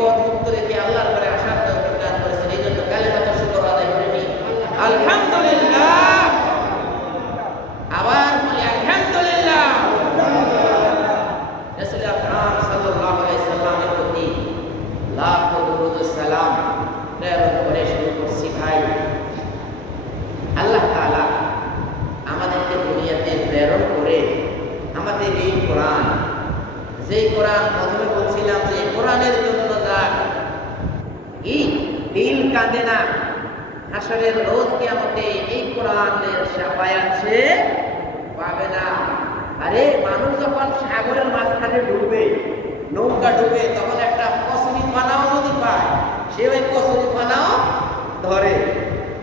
বিপদ মুক্ত রেখে আল্লাহর ঘরে আসার তৌফিক দান করেছেন। এই জন্য কালেমাতুল শুকর আদায় করে নিই আলহামদুলিল্লাহ। আবার বলি আলহামদুলিল্লাহ। রাসূল আকরাম সাল্লাল্লাহু আলাইহি সাল্লামের প্রতি লাখো দুরূদ ও সালাম প্রেরণ করে শুরু করছি। ভাই, আল্লাহ তাআলা আমাদেরকে দুনিয়াতে প্রেরণ করে আমাদের এই কোরআন, যেই কোরআন প্রথমে বলছিলাম যে কোরআনের জন্য যার দিল কাঁদে না, হাসরের রোজ কিয়ামতে এই কোরআনের শাফায়াত সে পাবে না। আরে মানুষ যখন সাগরের মাঝখানে ডুবে, নৌকা ডুবে, তখন একটা কচুরি পানাও যদি পায়, সে ওই কচুরি পানাও ধরে।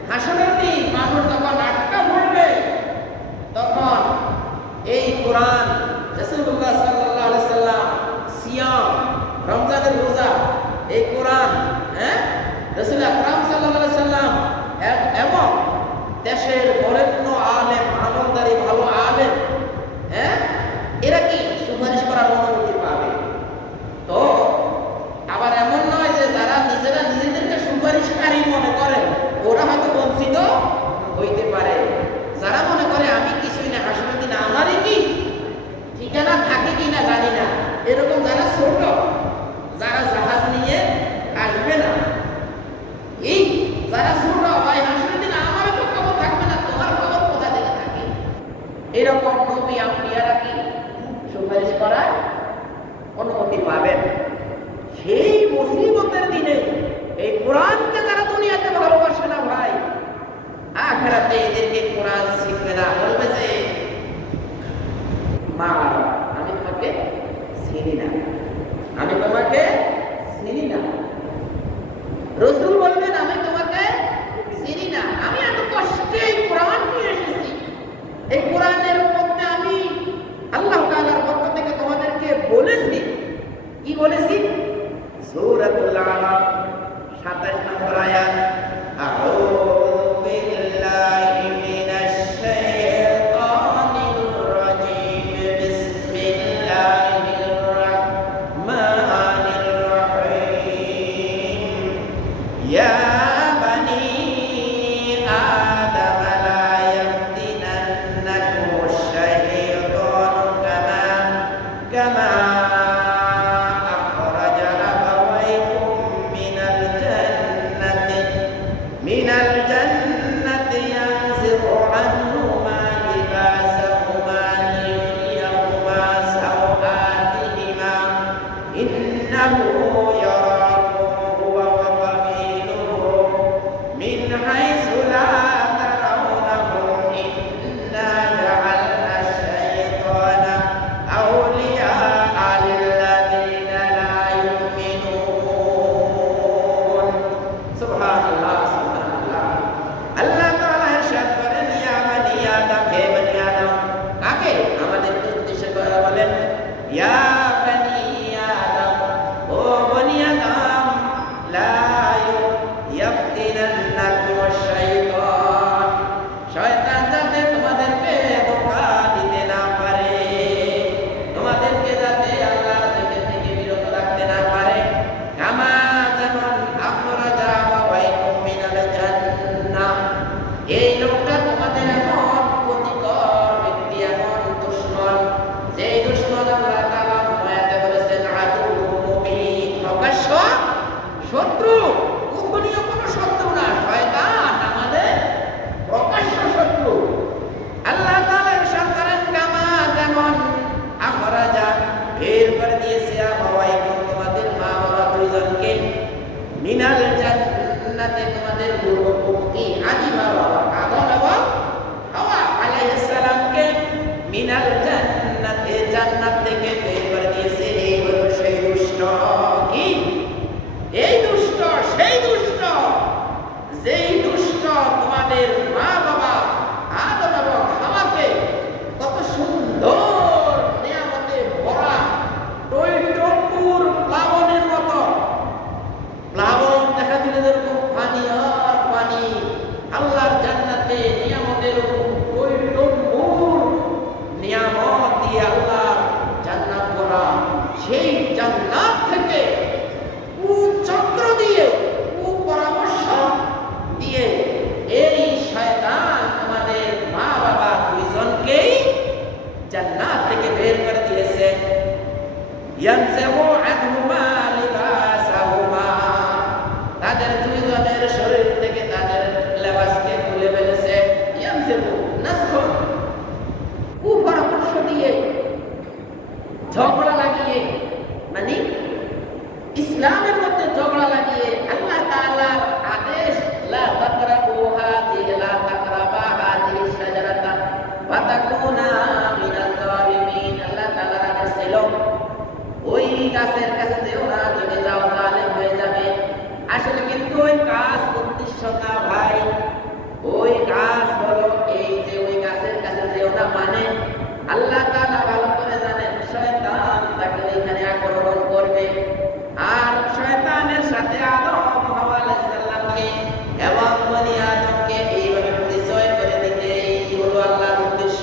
হাসরের দিন মানুষ যখন আটকা পড়বে, তখন এই কোরআন রাসূলুল্লাহ সাল্লাল্লাহু আলাইহি সাল্লাম সিয়াম, রমজানের রোজা, এই কোরআন রাসূল আকরাম সাল্লাল্লাহু আলাইহি সাল্লাম এবং দেশের বরেণ্য আলেম, আমলদারি ভালো আলেম, এরা কি সুপারিশ করার অনুমতি পাবে। তো আবার এমন নয় যে যারা নিজেরা নিজেদেরকে সুপারিশকারী মনে করেন ওরা হয়তো বঞ্চিত হইতে পারে। যারা মনে করে আমি কিছুই না, হাসরের দিন আমারই কি ঠিকানা থাকে কিনা জানি না, এরকম যারা ছোট, যারা জাহাজ নিয়ে আসবে না, এই যারা ছোট, ভাই হাসরের দিন আমারও তো খবর থাকবে না, তোমার খবর কোথা থেকে থাকে, এরকম নবী আম্বিয়ারা কি সুপারিশ করার অনুমতি পাবেন। সেই মুসিবতের দিনে এই কোরআনকে যারা দুনিয়াতে ভালোবাসে না ভাই, আখিরাতে এদেরকে কোরআন শিখবে না, বলবে যে মা আমি তোমাকে চিনি না, আমি তোমাকে চিনি না। রাসূল বলবেন আমি তোমাকে চিনি না, আমি এত কষ্টে এই কোরআন নিয়ে এসেছি, এই কোরআনের মধ্যে আমি আল্লাহ তাআলার পক্ষ থেকে তোমাদেরকে বলেছি। কি বলেছি? সূরাতুল আরাফ 27 নম্বর আয়াত, আউযু বিল্লাহি মিনাশ শাইতানির রাজীম, বিসমিল্লাহির রাহমানির রাহিম, ইয়া বানি আদম লা ইয়াফতিনান্নাকুমুশ শাইতানু কামা يفتننكم الشيطان ইয়ানজিউ আনহুমা লিবাসাহুমা, তাদের দুইজনের শরীর থেকে তাদের লেবাসকে খুলে ফেলেছে। ইয়ানজিউ নাসখুন, কুপরামর্শ দিয়ে, ঝগড়া লাগিয়ে, মানে ইসলামের মধ্যে ঝগড়া লাগিয়ে আল্লাহ তাআলার আদেশ, লা তাকরাবু হাযিহি লা তাকরাবা হাযিহি শাজারাতা ফাতাকুনা মিনাল যালিমিন। আল্লাহ তাআলার আদেশ ছিল ওই গাছের কাছে যেও না, যদি যাও জালেম হয়ে যাবে। আসলে কিন্তু ওই গাছ উদ্দেশ্য না ভাই, ওই গাছ হলো এই যে ওই গাছের কাছে যেও না, মানে আল্লাহ তাআলা ভালো করে জানেন শয়তান তাকে এখানে আক্রমণ করবে। আর শয়তানের সাথে আদম হাওয়া আলাইহিস সালামকে এবং বনি আদমকে এইভাবে পরিচয় করে দিতে হলো আল্লাহর উদ্দেশ্য।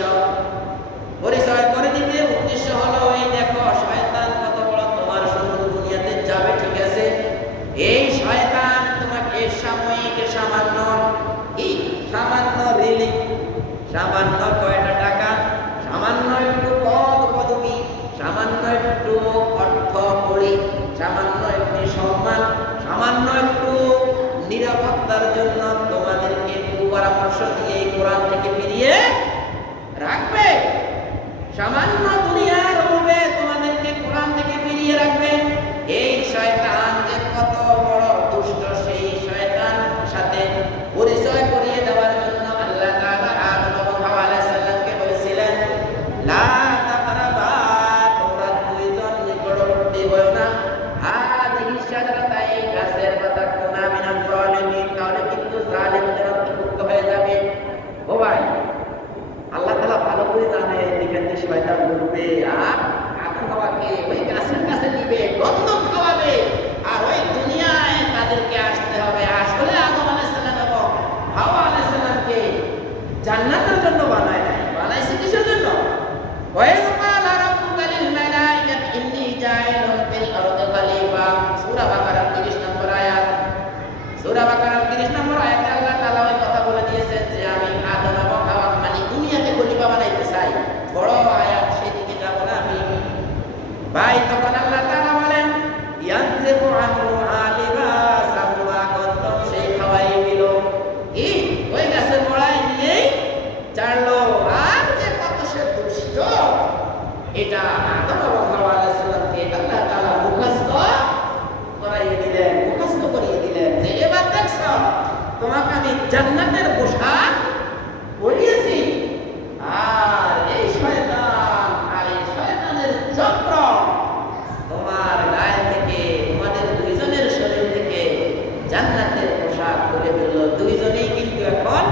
পরিচয় করে দিতে উদ্দেশ্য হলো এই দেখো শয়তান কত বড় তোমার শত্রু, দুনিয়াতে যাবে ঠিক আছে, এই শয়তান তোমাকে সাময়িক সামান্য রিলিফ, সামান্য কয়টা টাকা, সামান্য একটু পদ পদবি, সামান্য একটু অর্থ কড়ি, সামান্য একটু সম্মান, সামান্য একটু নিরাপত্তার জন্য তোমাদেরকে পরামর্শ দিয়ে কোরআন থেকে ফিরিয়ে রাখবে। সামান্য দুনিয়ার লোভে তোমাদেরকে কোরআন থেকে ফিরিয়ে রাখবে। এই শয়তান যে কত বড় দুষ্ট, সেই শয়তান সাথে পরিচয় করিয়ে দেওয়ার জন্য আল্লাহ তাআলা আদম এবং হাওয়া আলাইহিস সালামকে বলেছিলেন লা তাকরাবা, তোমরা দুইজন নিকটবর্তী হয়ো না, হাযিহি শাজারাতা, এই গাছের পাতা, কুনা মিনাল যালিমিন, তাহলে কিন্তু জালিমদের অন্তর্ভুক্ত হয়ে যাবে। ও ভাই, আল্লাহ তাআলা ভালো করে জানে এখান থেকে শয়তান ঢুকবে আর আদম হাওয়াকে ওই গাছের কাছে নিবে, গন্ধ খাওয়াবে, আর ওই দুনিয়ায় তাদেরকে আসতে হবে। আসলে আদম আলাইহিস সালাম এবং হাওয়া আলাইহিস সালামকে জান্নাতের জন্য বানায় নাই, বানাইছে কিসের জন্য? ওয়াইয ক্বালা রাব্বুকা লিল মালাইকাতি ইন্নী জাইলুন ফিল আরদি খলিফা, সূরা বাকারার 30 নম্বর আয়াত। সূরা বাকারার 30 নম্বর আয়াতে আল্লাহ তাআলা ওই কথা বলে দিয়েছেন যে আমি আদম এবং হাওয়া মানে দুনিয়াতে খলিফা বানাইতে চাই। বড় আয়াত, সেদিকে যাব না আমি ভাই। তখন আল্লাহ তাআলা বলেন ইয়ানজিউ আনহুমা লিবাসাহুমা, গন্ধম সেই খাওয়াই দিল, কি ওই গাছের গোড়ায় নিয়ে ছাড়লো। আর যে কত সে দুষ্ট, এটা আদম এবং হাওয়া আলাইহিস সালামকে আল্লাহ তাআলা মুখস্থ করাইয়ে দিলেন, মুখস্থ করিয়ে দিলেন যে এবার দেখছো তোমাকে আমি জান্নাতের পোশাক পরিয়েছি। আর এই শয়তান আর এই শয়তানের চক্র তোমার গায়ে থেকে, তোমাদের দুইজনের শরীর থেকে জান্নাতের পোশাক খুলে ফেললো। দুইজনেই কিন্তু এখন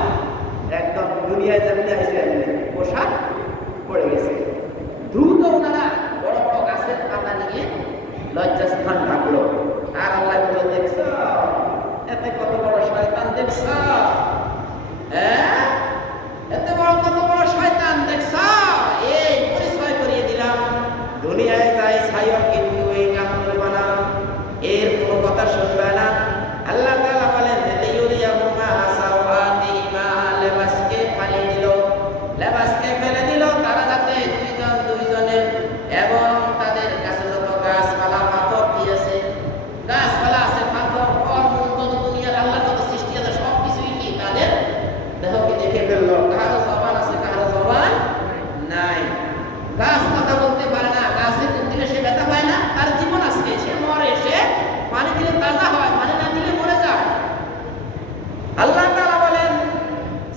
একদম দুনিয়ায় জমিনে এসে পোশাক পড়ে গেছে। দ্রুত ওনারা বড় বড় গাছের পাতা নিয়ে লজ্জাস্থান ঢাকলো। আর আল্লাহ বলে দেখছো এতে কত বড় শয়তান, দেখছো এত বড় কত বড় শয়তান দেখছো, এই পরিচয় করিয়ে দিলাম। দুনিয়ায় যাই ছাইও কিন্তু এই কাম করবে না, এর কোনো কথা শুনবে না। আল্লাহ তাআলা বলেন লিইউরিয়াহুমা সাওয়াতিহিমা, লেবাসকে ফালিয়ে দিল, লেবাসকে ফেলে দিল, তারা যাতে দুইজন দুইজনের এবং তাদের কাছে যত গাছপালা পাথর দিয়েছে, গাছপালা আছে, পাথর, যত দুনিয়ার আল্লাহ যত সৃষ্টি আছে সব কিছুই কি তাদের দেহকে দেখে ফেললো। কারো জবান আছে, কারো জবান নাই, গাছ কথা বলতে পারে না, গাছে দুধ দিলে সে ব্যথা পায় না, তার জীবন আজকে সে মরে, সে পানি দিলে তাজা হয়, পানি না দিলে মরে যায়। আল্লাহ তাআলা বলেন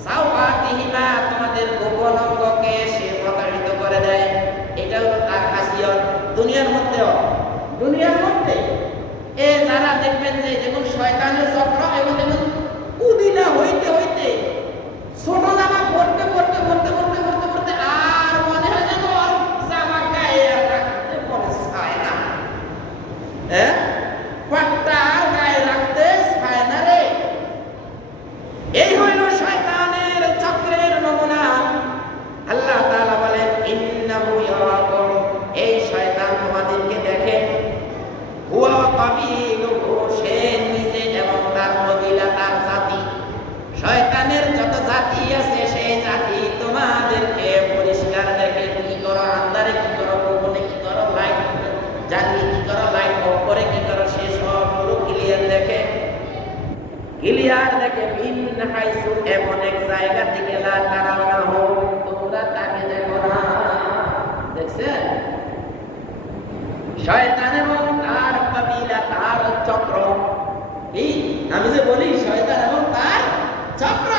সাওয়াতিহিমা, তোমাদের গোপন অঙ্গকে সে প্রকাশিত করে দেয়, এটা হলো তার খাসিয়ত। দুনিয়ার মধ্যেও, দুনিয়ার মধ্যে এ যারা দেখবেন যে যেমন শয়তানের চক্র, এবং দেখুন উদিলা হইতে হইতে ছোট জামা পরতে পরতে পরতে পরতে পরতে পরতে আর মনে হয় যেন জামা গায়ে রাখতে মনে চায় না, পাট্টা গায়ে রাখতে চায় না রে। এই হইল শয়তানের চক্রের নমুনা। আল্লাহ তাআলা বলেন ইন্নাহু ইয়ারাকুম, এই শয়তান তোমাদেরকে দেখে, হুয়া কাবিলুহু, সে নিজে এবং তার কবিলা, তার জাতি, শয়তানের যত জাতি আছে সেই জাতি তোমাদেরকে পরিষ্কার দেখে। কি করো আন্ধারে, কি করো গোপনে, কি করো লাইট জ্বালিয়ে, কি ক্লিয়ার দেখে মিন হাইসু এমন এক জায়গা থেকে লা তারাওনা হোক তোমরা তাকে দেখো না। দেখছেন শয়তান এবং তার কাবিলা তার চক্র, এই আমি যে বলি শয়তান এবং তার চক্র,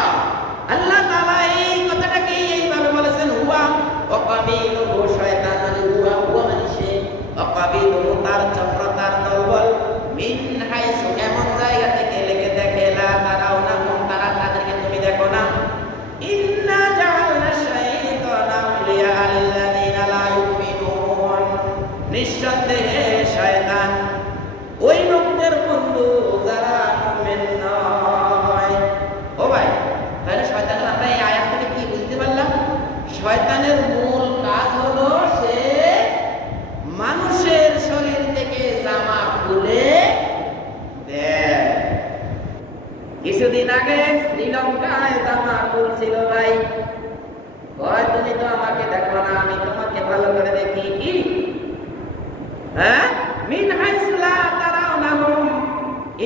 আল্লাহ তাআলা এই কথাটাকে এইভাবে বলেছেন হুয়া ওয়া কাবিলুহু শয়তান মানে হুয়া হুয়া মানে সে, ওয়া কাবিলুহু তার চক্র তার দলবল, মিন হাইসু এমন জায়গা থেকে লেগে দেখে লা তারাওনা হুম তারা তাদেরকে তুমি দেখো না। ইন্না জাআলনা শাইতানা আউলিয়া আল্লাযীনা লা ইউমিনুন নিঃসন্দেহে শয়তান ওই লোকদের বন্ধু যারা মুমিন নয়। ও ভাই তাহলে শয়তানের আমরা এই আয়াত থেকে কি বুঝতে পারলাম? শয়তানের মূল কাজ হলো সে মানুষের শরীর থেকে জামা খুলে দেয়। কিছুদিন আগে শ্রীলঙ্কায় জামা খুলছিল ভাই, কয় তুমি তো আমাকে দেখো না, আমি তোমাকে ভালো করে দেখি। কি হ্যাঁ মিন হাইসু লা তারাওনাহুম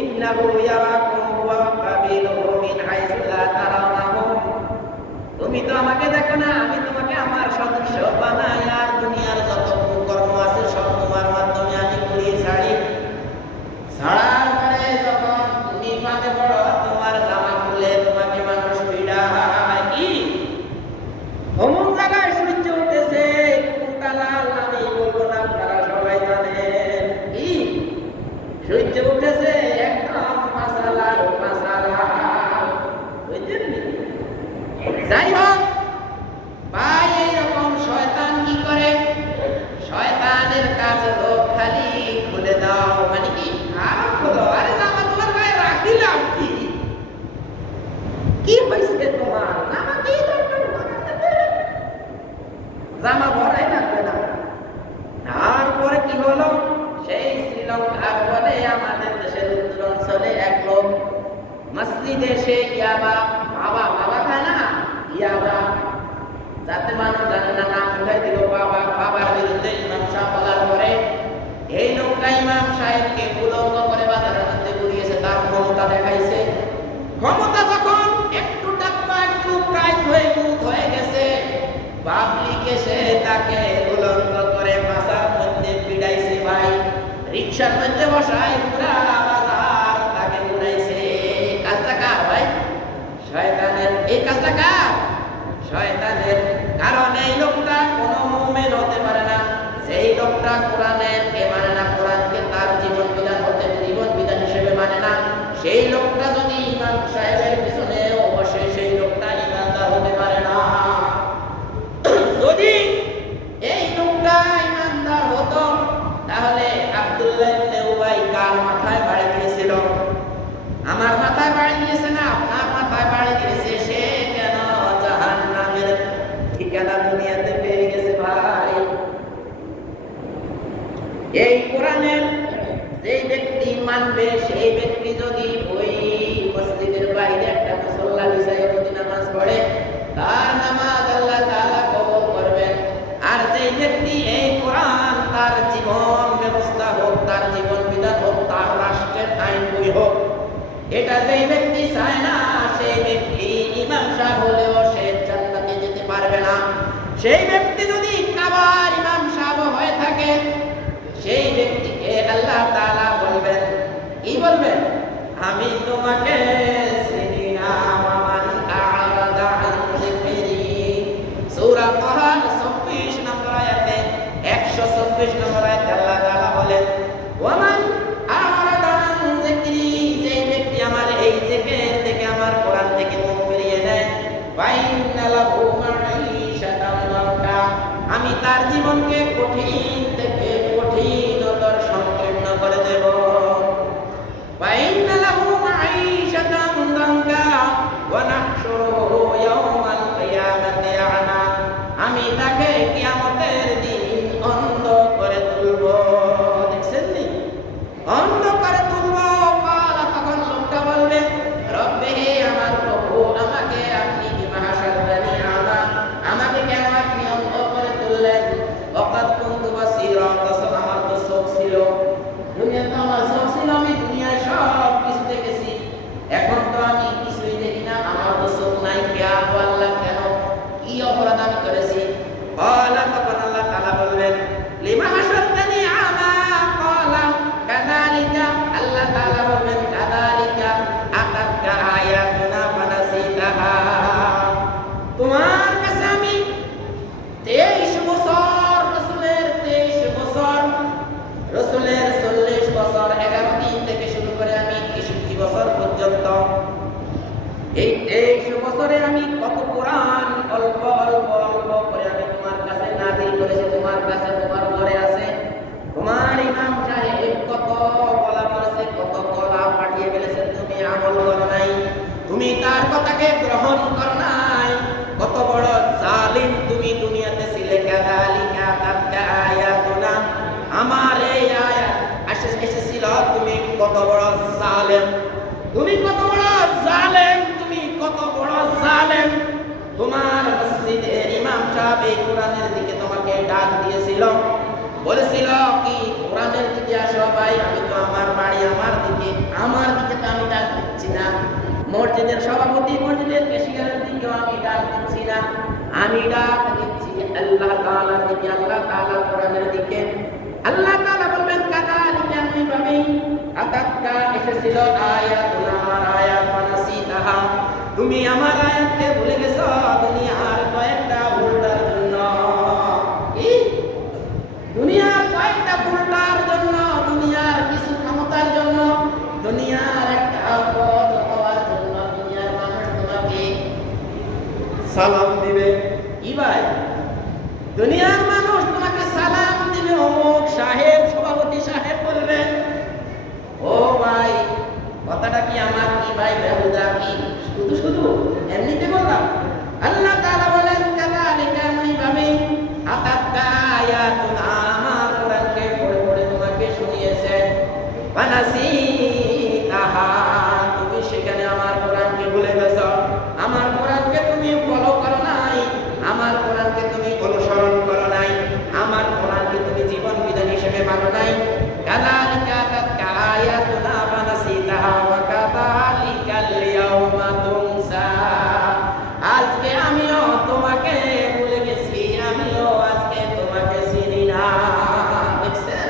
ইন্নাহু ইয়ারাকুম ওয়া কাবিলুহু মিন হাইসু লা তারাওনাহুম, তুমি তো আমাকে দেখো না, আমি তোমাকে আমার সদস্য বানাই, আর দুনিয়ার যত কর্ম আছে সব তোমার মাধ্যমে আমি করিয়ে ছাড়ি। ছাড়ার পরে যখন তুমি ফাঁদে পড়ো তোমার জামা খুলে তোমাকে মানুষ পিড়ায়। কি অমুক জায়গায় সূর্য উঠেছে, কোনটা লাল আমি বলবো না, আপনারা সবাই জানেন। কি সূর্য উঠেছে একদম মাসালা মাসালা, বুঝলেন? যাই হোক ভাই এইরকম শয়তান কি করে? শয়তানের কাজ হলো খালি খুলে দাও, মানে কি আরো খোলো, আরে জামা তোমার গায়ে রাখিলাম কি, কি হয়েছে তোমার জামা কি দরকার, জামা ভরাই লাগবে না। তারপরে কি হলো, সেই শ্রীলঙ্কার বলে আমাদের দেশের উত্তরাঞ্চলে এক লোক মসজিদে সে ইয়াবা বাবা বাবা খায় না, ইয়াবা যাতে মানুষ জানে না, নাম উঠাই দিল বাবা। বাবার বিরুদ্ধে ইমাম সাহেব বলার পরে এই লোকটা ইমাম সাহেবকে উলঙ্গ করে বাজারের মধ্যে ঘুরিয়েছে, তার ক্ষমতা দেখাইছে। ক্ষমতা যখন একটু ডাক্কা একটু কাজ হয়ে মুখ হয়ে গেছে, পাবলিক এসে তাকে উলঙ্গ করে বাজার মধ্যে পিড়াইছে ভাই, রিকশার মধ্যে বসায় পুরা বাজার তাকে ঘুরাইছে। কাজটা কার ভাই? শয়তানের। এই কাজটা কার? শয়তানের। কারণ এই লোকটা কোনো মুমিন হতে পারে না, সেই লোকটা কোরআনের কে মানে না, কোরআনকে তার জীবন বিধান হতে জীবন বিধান হিসেবে মানে না, সেই লোকটা যদি ইমাম সাহেবের পিছনে অবশ্যই সেই লোকটা ইমানদার হতে পারে না। যদি এই লোকটা ইমানদার হতো তাহলে আব্দুল্লাহ ইবনে উবাই কার মাথায় বাড়ি দিয়েছিল? আমার মাথায় বাড়ি দিয়েছে না, আপনার মাথায় বাড়ি দিয়েছে। সে কেন জাহান্নামের ঠিকানা দুনিয়াতে পেয়ে গেছে ভাই। এই কোরআনের যেই ব্যক্তি মানবে সেই ব্যক্তি যদি ওই মসজিদের বাইরে একটা মুসল্লা বিছায় যদি নামাজ পড়ে, তার নামাজ আল্লাহ তাআলা কবুল করবেন। আর যেই ব্যক্তি এই কোরআন তার জীবন ব্যবস্থা হোক, তার জীবন বিধান হোক, তার রাষ্ট্রের আইন বই হোক, এটা যেই ব্যক্তি চায় না, সেই ব্যক্তি ইমাম সাহেব হলেও সে জান্নাতে যেতে পারবে না। সেই ব্যক্তি যদি কাবার ইমাম সাহেব হয়ে থাকে, সেই ব্যক্তিকে আল্লাহ তাআলা বলবেন, কি বলবেন? আমি তোমাকে চিনি না। মান আ'রাদা আন যিকরি, সূরা তাহা ২৪ নম্বর আয়াতে ১২৪ নম্বর আয়াতে আল্লাহ তাআলা বলেন, ওয়ামান আ'রাদা আন যিকরি, যে ব্যক্তি আমার এই জিকির থেকে আমার কোরআন থেকে মুখ ফিরিয়ে নেয়, ফাইন্না লাহু মাঈশাতান দানকা, আমি তার জীবনকে কঠিন থেকে কঠিনতর সংকীর্ণ করে দেব। ফাইন্না লাহু মাঈশাতান দানকা ওয়া নাহশুরুহু ইয়াওমাল কিয়ামাতি আ'মা, আমি তাকে কিয়ামতের দিন অন্ধ করে তুলব। দেখছেন নি? অন্ধ করে তুলব। তখন লোকটা বলবে, রব্বে হে আমার প্রভু, আমাকে আপনি বিমা হাশারতানি আ'মা, আমাকে কেন আপনি অন্ধ করে তুললেন? ওয়াকাদ কুনতু বাসীরা, আমার তো চোখ ছিল, দুনিয়াতে আমার চোখ ছিল, আমি দুনিয়ায় সব কিছু দেখেছি। এখন তো কত বড় জালেম, তুমি কত বড় জালেম, তুমি কত বড় জালেম। তোমার মসজিদের ইমাম সাহেব এই কোরআনের দিকে তোমাকে ডাক দিয়েছিল, বলেছিল কি কোরআনের দিকে আসো ভাই। আমি তো আমার বাড়ি, আমার দিকে তো আমি ডাক দিচ্ছি না। মসজিদের সভাপতি, মসজিদের কেশিয়ারের দিকেও আমি ডাক দিচ্ছি না, আমি ডাক দিচ্ছি আল্লাহ তাআলার দিকে, আল্লাহ তাআলা কোরআনের দিকে। আল্লাহ তাআলা বলবেন কাযালিকা আমি ভাবে আতাতকা এসেছিল আয়াতুনা, আমার আয়াত ফানাসিতাহা, তুমি আমার আয়াতকে ভুলে গেছো দুনিয়ার কয়েকটা উল্টার জন্য। কি দুনিয়ার কয়েকটা উল্টার জন্য, দুনিয়ার কিছু ক্ষমতার জন্য, দুনিয়ার একটা পদ হওয়ার জন্য দুনিয়ার মানুষ তোমাকে সালাম দিবে। কি ভাই, দুনিয়ার মানুষ তোমাকে সালাম দিবে, অমুক সাহেব, সভাপতি সাহেব বলবে। ও ভাই, কথাটা কি আমার কি ভাই বেহুদা, কি শুধু শুধু এমনিতে বললাম? আল্লাহ তাআলা বলেন কাযালিকা আমি ভাবে আতাতকা আয়াতুনা, আমার কোরআনকে পড়ে পড়ে তোমাকে শুনিয়েছে, ফানাসিতাহা, তুমি সেখানে আমার কোরআনকে ভুলে গেছো, আমার কোরআনকে তুমি ফলো করো নাই, আমার কোরআনকে তুমি অনুসরণ করো নাই, আমার কোরআনকে তুমি জীবন বিধান হিসেবে মানো নাই। কাযালিকা আতাতকা আয়াতুনা ফানাসিতাহা ওয়া কাযালিকাল ইয়াউমা তুনসা, আজকে আমিও তোমাকে ভুলে গেছি, আমিও আজকে তোমাকে চিনি না। দেখছেন?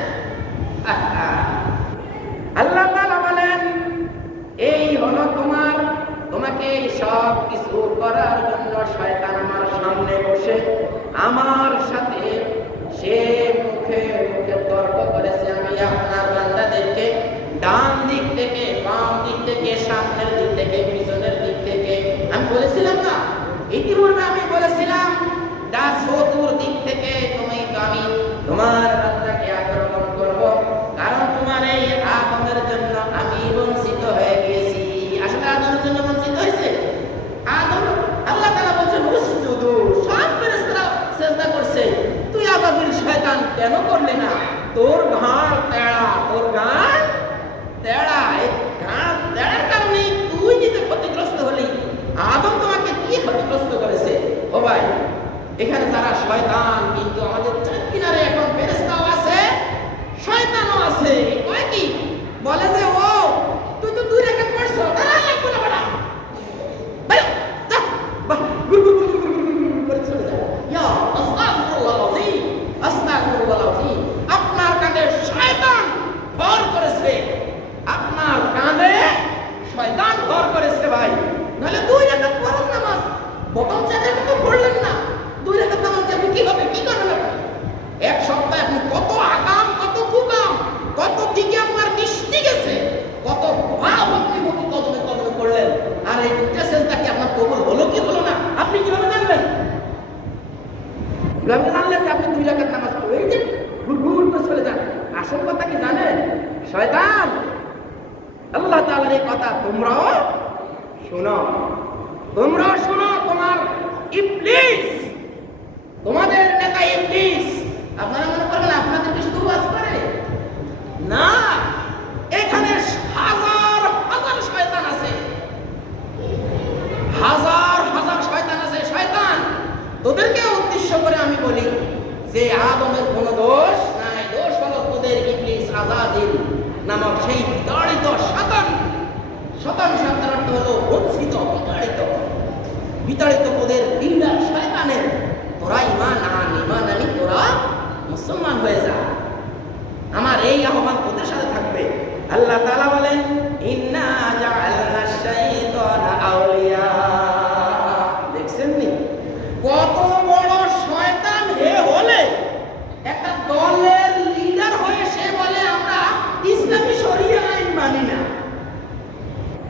আল্লাহ তাআলা বলেন এই হলো তোমাকে সব কিছু করার জন্য শয়তান আমার সামনে বসে আমার সাথে সে মুখে মুখে তর্ক করেছে। আমি আপনার বান্দাদেরকে ডান দিক থেকে, বাম দিক থেকে, সামনের দিক থেকে, পিছনের দিক থেকে, আমি বলেছিলাম না ইতিপূর্বে, আমি বলেছিলাম চতুর্দিক থেকে আমি তোমার বান্দাকে আক্রমণ করব, কারণ তোমার এই আদমের জন্য আমি বঞ্চিত হয়ে গিয়েছি। আসলে আদমের জন্য বঞ্চিত হয়েছে আদম। আল্লাহ তাআলা বলছেন উসজুদু, সব ফেরেশতারা সিজদা করছে, তুই আবাবিল শয়তান কেন করলি না? তোর ঘাড় তেড়া, তোর ঘাড় তেড়া, এই ঘাড় তেড়ার কারণে তুই নিজে ক্ষতিগ্রস্ত হলি। আদম তোমাকে কি ক্ষতিগ্রস্ত করেছে? ও ভাই, এখানে যারা শয়তান, কিন্তু আমাদের চার কিনারে এখন ফেরেশতাও আছে, শয়তানও আছে। কয় কি বলে যে ও তুই তো দুই রাকাত পড়ছো, তারা লাগবে না বড়া ভাই, যা বাহ গুর গুর গুর করে চলে যা। ইয়া আস্তাগফিরুল্লাহ আযীম, আস্তাগফিরুল্লাহ আযীম। আপনার কাঁধে শয়তান ভর করেছে, আপনার কাঁধে শয়তান ভর করেছে ভাই। নাহলে দুই রাকাত ফরজ নামাজ প্রথম চাঁদের তো পড়লেন না, দুই রাকাত নামাজ আপনি কিভাবে কি করবেন? এক সপ্তাহে আপনি কত আকাম, কত কুকাম, কত দিকে আপনার দৃষ্টি গেছে, কত ভাব আপনি মতো কদমে কদমে করলেন, আর এই দুটা সেজদা কি আপনার কবুল হলো কি হলো না আপনি কিভাবে জানবেন? কিভাবে জানলেন যে আপনি দুই রাকাত নামাজ পড়েছেন? ঘুর ঘুর করে চলে যান। আসল কথা কি জানেন? শয়তান আল্লাহ তাআলার এই কথা তোমরাও শোনো, তোমরাও শোনো। তোমার ইবলিস, তোমাদের নেতা ইবলিস, আপনারা মনে করবেন আপনাদেরকে শুধু ওয়াজ করে না, এখানে হাজার হাজার শয়তান আছে, হাজার হাজার শয়তান আছে। শয়তান তোদেরকে উদ্দেশ্য করে আমি বলি যে আদমের কোনো দোষ নাই, দোষ হলো তোদের ইবলিস আযাজিল নামক সেই বিতাড়িত শয়তান। শয়তান শব্দের অর্থ হলো বঞ্চিত, বিতাড়িত তোদের লিডার শয়তানের। তোরা ঈমান আন, ঈমান আনি তোরা মুসলমান হয়ে যা। আমার এই আহ্বান তোদের সাথে থাকবে। আল্লাহ তাআলা বলেন ইন্না জাআলনা শাইতানা আউলিয়া। দেখছেন নি কত বড় শয়তান হে হলে একটা দলের লিডার হয়ে সে বলে আমরা ইসলামী শরিয়া আইন মানি না।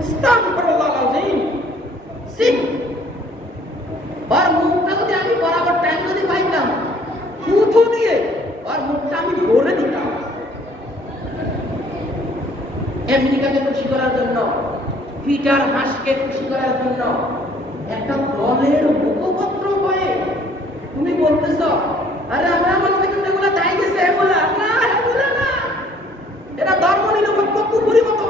আস্তাগফিরুল্লাহ আযীম। সিক আর মুখটা যদি আমি বরাবর টাইম যদি পাইতাম থুথু দিয়ে আর মুখটা আমি ভরে দিতাম। আমেরিকাকে খুশি করার জন্য, পিটার হাসকে খুশি করার জন্য একটা দলের মুখপত্র হয়ে তুমি বলতেছ আরে আমরা আমাদের যেগুলো দায় গেছে এগুলা না, এগুলা না, এটা ধর্ম নিরপেক্ষ কুকুরি মতো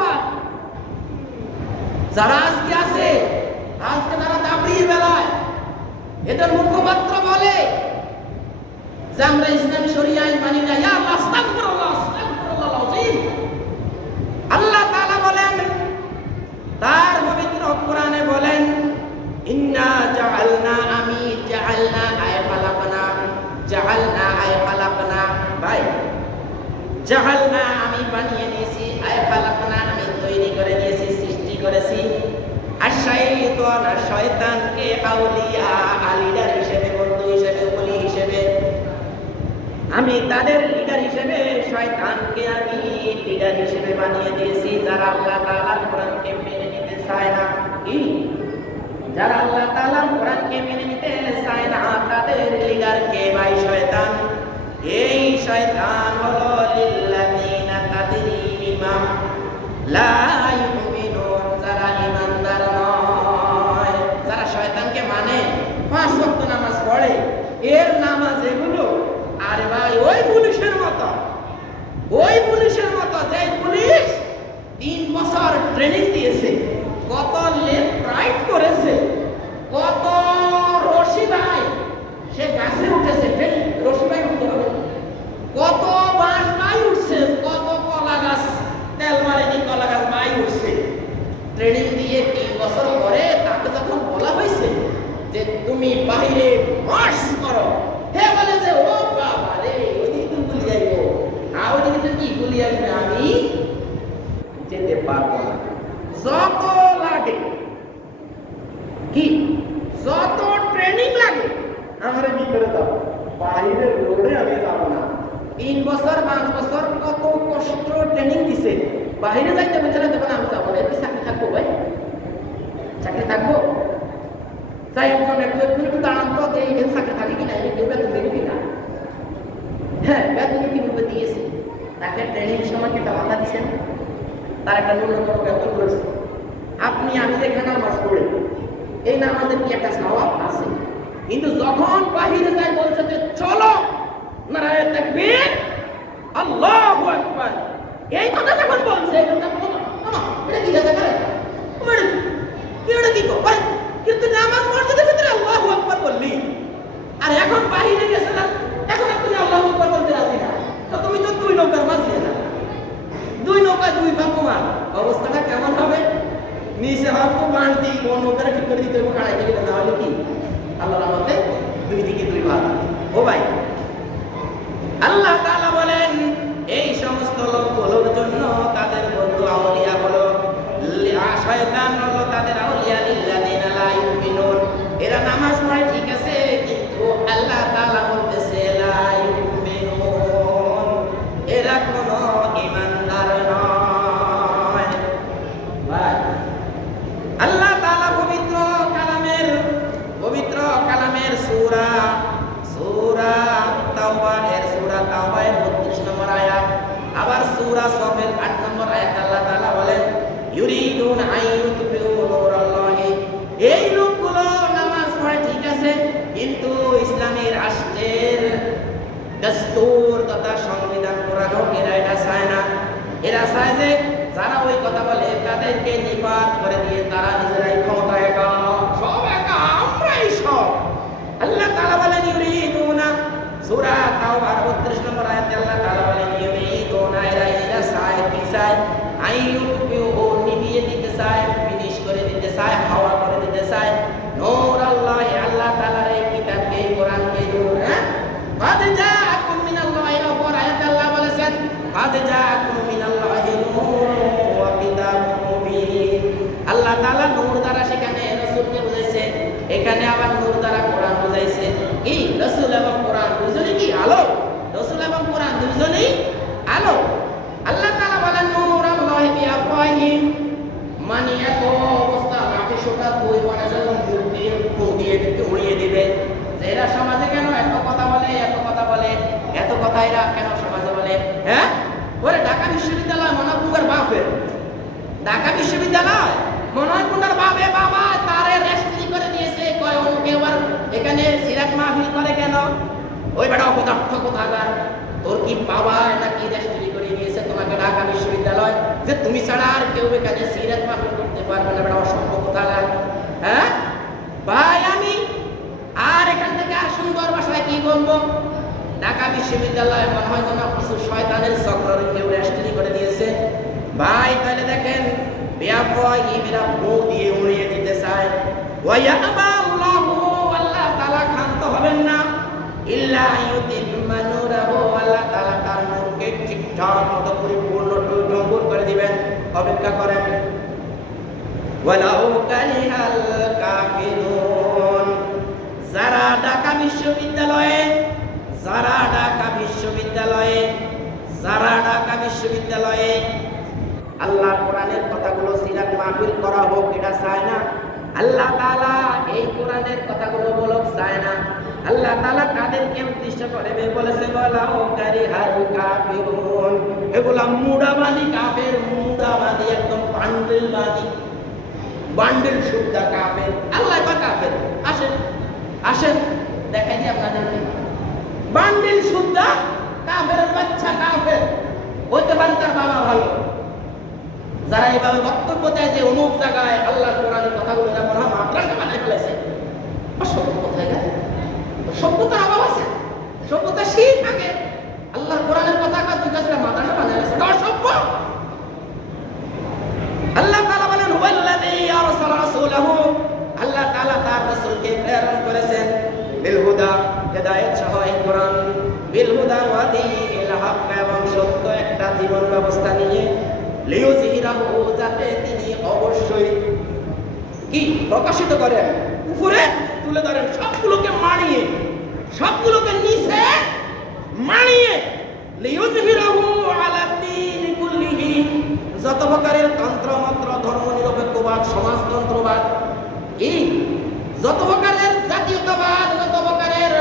যারা আজকে আছে, আজকে তারা দাবড়িয়ে বেলায় এদের মুখপাত্র বলে যে আমরা ইসলামী শরিয়া আইন মানি না। ইয়া আল্লাহ, আস্তাগফিরুল্লাহ, আস্তাগফিরুল্লাহ আযীম। আল্লাহ তাআলা বলেন, তার পবিত্র কোরআনে বলেন, ইন্না জাআলনা, আমি জাআলনা আয় খালাকনা, জাআলনা আয় খালাকনা, ভাই জাআলনা আমি বানিয়ে দিয়েছি, আয় খালাকনা আমি তৈরি করে দিয়েছি, সৃষ্টি করেছি। আর শাইতান, আর শয়তানকে আউলিয়া, লিডার হিসেবে, বন্ধু হিসেবে, ওলি হিসেবে, আমি তাদের লিডার হিসেবে শয়তানকে আমি লিডার হিসেবে বানিয়ে দিয়েছি। যারা আল্লাহ তাআলার কোরআনকে মেনে নিতে চায় না, কি যারা আল্লাহ তাআলার কোরআনকে মেনে নিতে চায় না, তাদের লিডার কে? ভাই শয়তান। এই শয়তান হলো লিল্লাযিনা তাদরিহিমাম লা ইউমিনুন, যারা ঈমানদার নয়, যারা শয়তানকে মানে, পাঁচ ওয়াক্ত নামাজ পড়ে, এর নামাজ এগুলো, আরে ভাই ওই পুলিশের মতো, ওই পুলিশের মতো যে পুলিশ 3 বছর ট্রেনিং দিয়েছে, কত লেফট রাইট করেছে, কত রশি ভাই সে গাছে উঠেছে, রশি ভাই উঠতে হবে, কত বাঁশ ভাই উঠছে, কত কলা গাছ, তেল মারেনি কলা গাছ ভাই উঠছে। ট্রেনিং দিয়ে 3 বছর পরে তাকে যখন বলা হয়েছে যে তুমি বাইরে মার্চ করো, হে বলে যে ও বাবা রে, ওইদিকে তুমি গুলি যাইবো, আর ওইদিকে তো কি গুলি আসবে, আমি যেতে পারবো না। যত লাগে কি, যত ট্রেনিং লাগে আমার ভিতরে দাও, বাইরের রোডে আমি যাবো না। 3 বছর 5 বছর কত কষ্ট ট্রেনিং দিছে, বাইরে যাইতে বলছে না, তখন আমি যাবো না। এতে চাকরি থাকবো ভাই, চাকরি থাকবো? তাই এখন একটু দাঁড়ান তো, এই চাকরি থাকে কিনা, কেউ বেতন দেবে কিনা? হ্যাঁ, বেতন কিভাবে দিয়েছে, তাকে ট্রেনিং সময় একটা ভাতা দিচ্ছেন, তার একটা ন্যূনতম বেতন রয়েছে। আপনি আমি যেখানে নামাজ পড়ি, এই নামাজের কি একটা সওয়াব আছে, কিন্তু যখন বাহিরে যায় বলছে যে চলো নারায়ে তাকবীর, আল্লাহু আকবার, এই কথা যখন বলছে, এটা কি আছে করে কি কর, কিন্তু নামাজ মসজিদের ভিতরে আল্লাহু আকবার বললি, আর এখন বাহিরে গেছে না, এখন তুমি আল্লাহু আকবার বলতে রাজি না, তো তুমি তো 2 নৌকার মাঝি না, 2 নৌকায় 2 ভাগ্যবান, অবস্থাটা কেমন হবে? নিচে হয়তো বান্টি নৌকাটা ঠিক করে দিতে হবে, খাড়াই দিকে, না হলে কি আল্লাহর রহমতে 2 দিকে 2 ভাগ। ও ভাই, আল্লাহ তাআলা বলেন এই সমস্ত লোকগুলোর জন্য তাদের বন্ধু আউলিয়া হলো, শয়তান হলো তাদের আউলিয়া, লিল্লাযিনা লা ইউমিনুন, এরা নামাজ পড়ে ঠিক আছে, কিন্তু আল্লাহ তাআলা বলতেছে লা ইউমিনুন, এরা কোনো ঈমানদার নয়। ভাই আল্লাহ তাআলা পবিত্র কালামের সূরা তাওবা এর 32 নম্বর আয়াত, আবার সূরা সফের 8 নম্বর আয়াত আল্লাহ তাআলা বলেন ইউরিদুনা আইয়ুতফিউ নূরাল্লাহি, এই লোকগুলো নামাজ পড়ে ঠিক আছে, কিন্তু ইসলামী রাষ্ট্রের দস্তুর তথা সংবিধান পুরানো এরা এটা চায় না। এরা চায় যে যারা ওই কথা বলে তাদেরকে নিপাত করে দিয়ে তারা নিজেরাই ক্ষমতা, একা সব একা, আমরাই সব। আল্লাহ তাআলা বলেন ইউরিদুনা, সূরা তাওবার 32 নম্বর আয়াতে আল্লাহ তাআলা বলেন ইউরিদুনা, এরা চায় কি চায়, আইয়ুতফিউ, নিভিয়ে দিতে চায়, ফিনিশ করে দিতে চায়, হাওয়া করে দিতে চায় নূর আল্লাহ, আল্লাহ তাআলার এই কিতাবকে, কোরআনকে নূর। قد جاءكم من الله نور, আয়াতে আল্লাহ বলেছেন قد جاءكم من الله نور وكتاب مبين। আল্লাহ তাআলা নূর দ্বারা সেখানে রাসূলকে বুঝাইছে, এখানে আবার নূর দ্বারা কোরআন বুঝাইছে। কি রাসূল এবং কোরআন দুজনেই কি আলো, রাসূল এবং কোরআন দুজনেই আলো। আল্লাহ তাআলা বলেন নূর আল্লাহি বিআফওয়াহিম, মানে এত অবস্থা মাটি সোটা দুই বনে যখন দিয়ে উড়িয়ে দিবে, এরা সমাজে কেন এত কথা বলে, এত কথা এরা কেন সমাজে বলে? হ্যাঁ, ওরে ঢাকা বিশ্ববিদ্যালয় মনে হয় কুমার বাপের, ঢাকা বিশ্ববিদ্যালয় মনে হয় কুমার বাপে বাবা তারে রেস্ট্রি করে দিয়েছে, কয় অনেকে আবার এখানে সিরাত মাহফিল করে কেন? ওই বেটা অপদার্থ কোথাকার, তোর কি বাবা নাকি রেস্ট্রি করে দিয়েছে তোমাকে ঢাকা বিশ্ববিদ্যালয়? যে তুমি ছাড়া আর কেউ এখানে সিরাত মাহফিল করতে পারবে না, অসম্ভব কথা। হ্যাঁ ভাই, আমি আর এখান থেকে আর সুন্দর ভাষায় কি বলবো, ঢাকা বিশ্ববিদ্যালয়ে মনে হয় যেন কিছু শয়তানের চক্রের কেউ রেস্ট্রি করে দিয়েছে ভাই। তাহলে দেখেন বেয়াফিরা বউ দিয়ে উড়িয়ে দিতে চায়। আল্লাহ তাআলা ক্ষান্ত হবেন না, ইল্লা ইউতিম্মা নূরাহু, আল্লাহ তাআলা তার নূরকে ঠিকঠাক মতো পরিপূর্ণ টুকরো করে দিবেন। অপেক্ষা করেন। ওয়ালাউ কারিহাল কাফিরুন, যারা ঢাকা বিশ্ববিদ্যালয়ে আল্লাহর কোরআনের কথাগুলো সিরাত মাহফিল করা হোক এটা চায় না। আল্লাহ তাআলা এই কোরআনের কথাগুলো বলক চায় না। আল্লাহ তাআলা তাদেরকে উদ্দেশ্য করে বলেছে ওয়ালাউ কারিহাল কাফিরুন, এগুলা মুড়াবাদী কাফের, মুড়াবাদী একদম বান্ডেল শুদ্ধা কাফের। আল্লাহ কয় কাফের, আসেন দেখাই দিই আপনাদেরকে। বান্ডেল শুদ্ধা কাফের বাচ্চা কাফের হইতে পারে তার বাবা ভালো। যারা এইভাবে বক্তব্য দেয় যে অমুক জায়গায় আল্লাহর কোরআনের কথাগুলো যেমন মাদ্রাসা বানায় ফেলেছে, অসভ্য কোথায় গেছে? সভ্যতার অভাব আছে, সভ্যতা শিখ থাকে। আল্লাহর কোরআনের কথা তুই কাছে মাদ্রাসা বানায় ফেলেছে, অসভ্য। আল্লাহ তাআলা বলেন হুয়াল্লাযী আরসালা রাসূলাহু, আল্লাহ তাআলা তার রাসূলকে প্রেরণ করেছেন বিল হুদা, হেদায়েত সহ এই কোরআন, বিল হুদা ওয়া দীনিল হক, এবং সত্য একটা জীবন ব্যবস্থা নিয়ে, লিইউযহিরাহু, যাতে তিনি অবশ্যই কি প্রকাশিত করেন, উপরে তুলে ধরেন, সবগুলোকে মানিয়ে, সবগুলোকে নিচে মানিয়ে, লিইউযহিরাহু আলা দীন কুল্লিহি, যত প্রকারের তন্ত্রমন্ত্র, ধর্ম নিরপেক্ষবাদ, সমাজতন্ত্রবাদ, এই যত প্রকারের জাতীয়তাবাদ, যত প্রকারের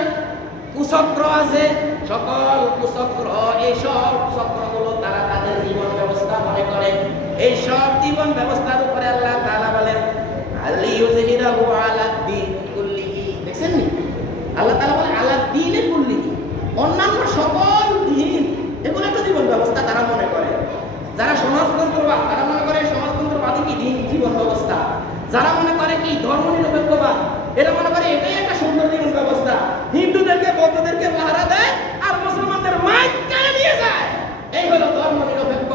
কুচক্র আছে, সকল কুচক্র, এইসব চক্রগুলো তারা তাদের জীবন ব্যবস্থা মনে করে। এই সব জীবন ব্যবস্থার উপরে আল্লাহ তাআলা বলেন লিইউযহিরাহু আলা দীন কুল্লিহি। দেখছেন নি, আল্লাহ তাআলা বলেন আলা দীন কুল্লিহি, অন্যান্য সকল দিন, এগুলো একটা জীবন ব্যবস্থা তারা মনে করে। যারা সমাজতন্ত্রবাদ, তারা মনে করে সমাজতন্ত্রবাদী কি দিন জীবন ব্যবস্থা। যারা মনে করে কি ধর্ম নিরপেক্ষবাদ, এরা মনে করে এটাই একটা সুন্দর জীবন ব্যবস্থা। হিন্দুদেরকে, বৌদ্ধদেরকে পাহারা দেয় আর মুসলমানদের মাইক কেড়ে নিয়ে যায়, এই হলো ধর্ম নিরপেক্ষ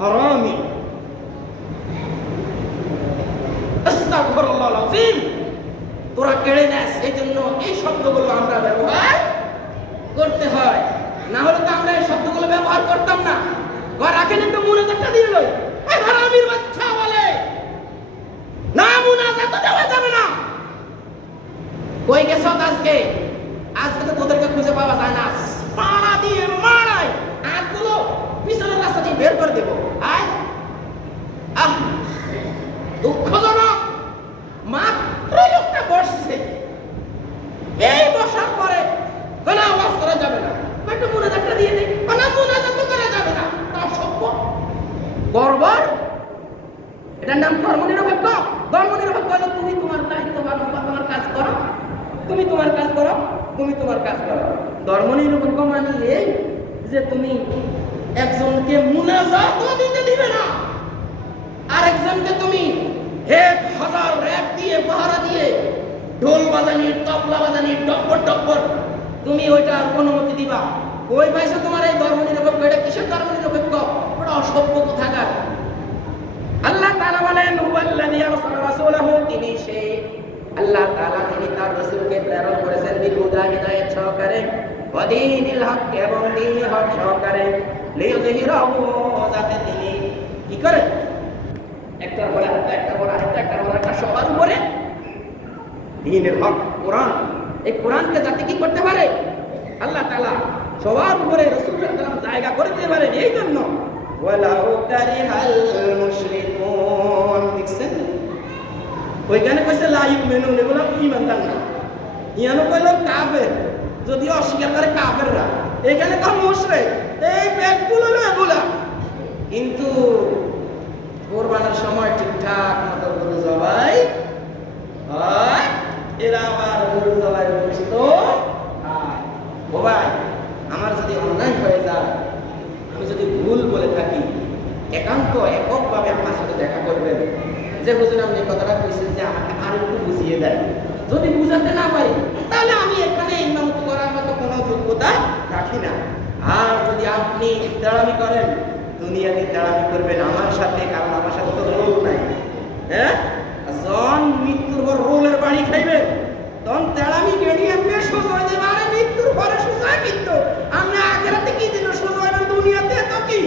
হারামি। আস্তাগফিরুল্লাহ আযীম, তোরা কেড়ে নেস, এই জন্য এই শব্দগুলো আমরা ব্যবহার করতে হয়, না হলে তো আমরা এই শব্দগুলো ব্যবহার করতাম না। ঘর রাখেন একটু মুনাজাতটা দিয়ে লই, এই হারামির বাচ্চা বলে না, মুনাজাত দেওয়া যাবে না। কই গেছ আজকে? আজকে তো তোদেরকে খুঁজে পাওয়া যায় না, পাড়া দিয়ে মারাই আগুলো পিছনের রাস্তা দিয়ে বের করে দেবো। আয় আহ, দুঃখজনক, মাত্র লোকটা বসছে, এই বসার পরে কোনো আওয়াজ করা যাবে না, একটু মুনাজাতটা দিয়ে দেয়, কোনো মুনাজাত করা যাবে না। অসভ্য, বর্বর, এটার নাম ধর্ম নিরপেক্ষ। ধর্ম নিরপেক্ষ হলো তুমি তোমার দায়িত্ব পালন করো, তোমার কাজ করো, তুমি তোমার কাজ করো, তুমি তোমার কাজ করো। ধর্ম নিরপেক্ষ মানে এই যে তুমি একজনকে মুনাজাতও দিতে দিবে না, আরেকজনকে তুমি 1000 র‍্যাব দিয়ে পাহারা দিয়ে ঢোল বাজানি, তবলা বাজানি, ডব্বর ডব্বর তুমি ওইটার অনুমতি দিবা? ওই পাইছো তোমার এই ধর্ম নিরপেক্ষ? এটা কিসের ধর্ম নিরপেক্ষ? ওটা অসভ্য কোথাকার। আল্লাহ তাআলা বলেন হুয়াল্লাযী আরসালা রাসূলাহু, তিনি সেই আল্লাহ তাআলা, তিনি তার রাসূলকে প্রেরণ করেছেন বিল হুদা, হিদায়াত সহকারে, ওয়া দীনিল হক, এবং দ্বীনে হক সহকারে, লিইউযহিরাহু, যাতে তিনি কি করেন, একটার পরে আরেকটা, একটার পরে আরেকটা, একটার পরে আরেকটা, সবার উপরে দ্বীনের হক কোরআন, এই কোরআনকে যাতে কি করতে পারে আল্লাহ তাআলা সবার উপরে রাসূল সাল্লাল্লাহু আলাইহি ওয়াসাল্লাম জায়গা করে দিতে পারেন। এই জন্য ওয়ালাউ কারিহাল মুশরিকুন, দেখছেন ওইখানে কইছে লা ইউমিনুন, এগুলো ঈমানদার না, ইয়ানো কইলো কাফের, যদিও অস্বীকার করে কাফেররা, এখানে কম মুশরিক, এই ব্যাগগুলো না এগুলা। কিন্তু কোরবানের সময় ঠিকঠাক মতো গরু জবাই হয়, এরা আবার গরু জবাই বসত। ও ভাই, আমার যদি অন্যায় হয়ে যায়, আমি যদি ভুল বলে থাকি, একান্ত এককভাবে আমার সাথে দেখা করবেন যে হুজুর আপনি কথাটা কইছেন যে আমাকে আর একটু বুঝিয়ে দেন। যদি বুঝাতে না পারি তাহলে আমি এখানে ইমামতি করার মতো কোনো যোগ্যতা রাখি না। আর যদি আপনি দাঁড়ামি করেন, দুনিয়াতে দাঁড়ামি করবেন আমার সাথে, কারণ আমার সাথে তো রোল নাই। হ্যাঁ, যখন মৃত্যুর পর রোলের বাড়ি খাইবেন তখন তেড়ামি গেড়ি এমনি সোজা হয়ে যাবে। আরে মৃত্যুর পরে সোজা, কিন্তু আমরা আখেরাতে কি যেন সোজা হইবেন, দুনিয়াতে তো কি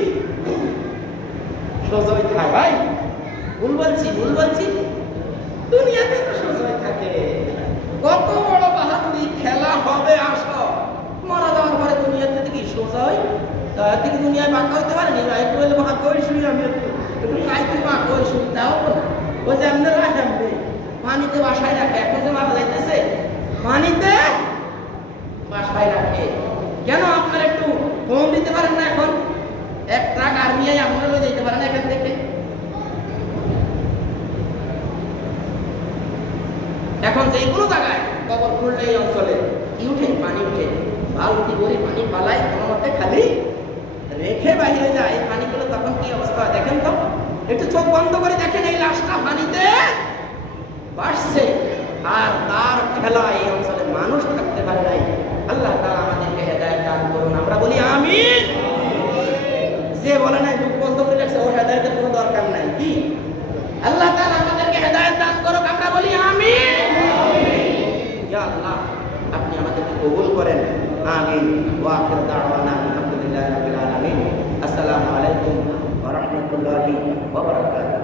সোজা হয়ে থাকে। ভাই ভুল বলছি, দুনিয়াতে তো সোজা হয়ে থাকে। কত বড় বাহাদুরি খেলা হবে, আসো মারা যাওয়ার পরে দুনিয়াতে কি সোজা হয়? তার থেকে দুনিয়ায় বাঁকা হইতে পারেনি। একটু হলে বাঁকা হয়ে শুনি, আমি একটু কাইতে বাঁকা হয়ে শুনি, তাও ওই যে এমনি রাখে পানিতে বাসায় রাখে। এখন যে মারা যাইতেছে পানিতে বাসায় রাখে কেন? আপনার একটু ফোন দিতে পারেন না? এখন এক ট্রাক আর্মি আপনারা যেতে পারেন এখান থেকে। এখন যে কোনো জায়গায় কবর খুললে এই অঞ্চলে কি উঠে, পানি উঠে, বালতি করে পানি পালায়, কোনো মতে খালি রেখে বাইরে যায় পানিগুলো, তখন কি অবস্থা হয় দেখেন তো। একটু চোখ বন্ধ করে দেখেন, এই লাশটা পানিতে ভাসছে, আর তার খেলা এই অঞ্চলে মানুষ থাকতে পারে নাই। আল্লাহ তাআলা আমাদেরকে হেদায়েত দান করুন, আমরা বলি আমিন। যে বলে নাই মুখ বন্ধ করে রাখছে, ওর হেদায়েতের কোনো দরকার নাই। কি আল্লাহ তাআলা আমাদেরকে হেদায়েত দান করুক, আমরা বলি আমিন। ইয়া আল্লাহ, আপনি আমাদেরকে কবুল করেন, আমিন। ওয়া আখিরু দাওয়ানা আলহামদুলিল্লাহি রাব্বিল আলামিন। আসসালামু আলাইকুম ওয়া রাহমাতুল্লাহি ওয়া বারাকাতুহু।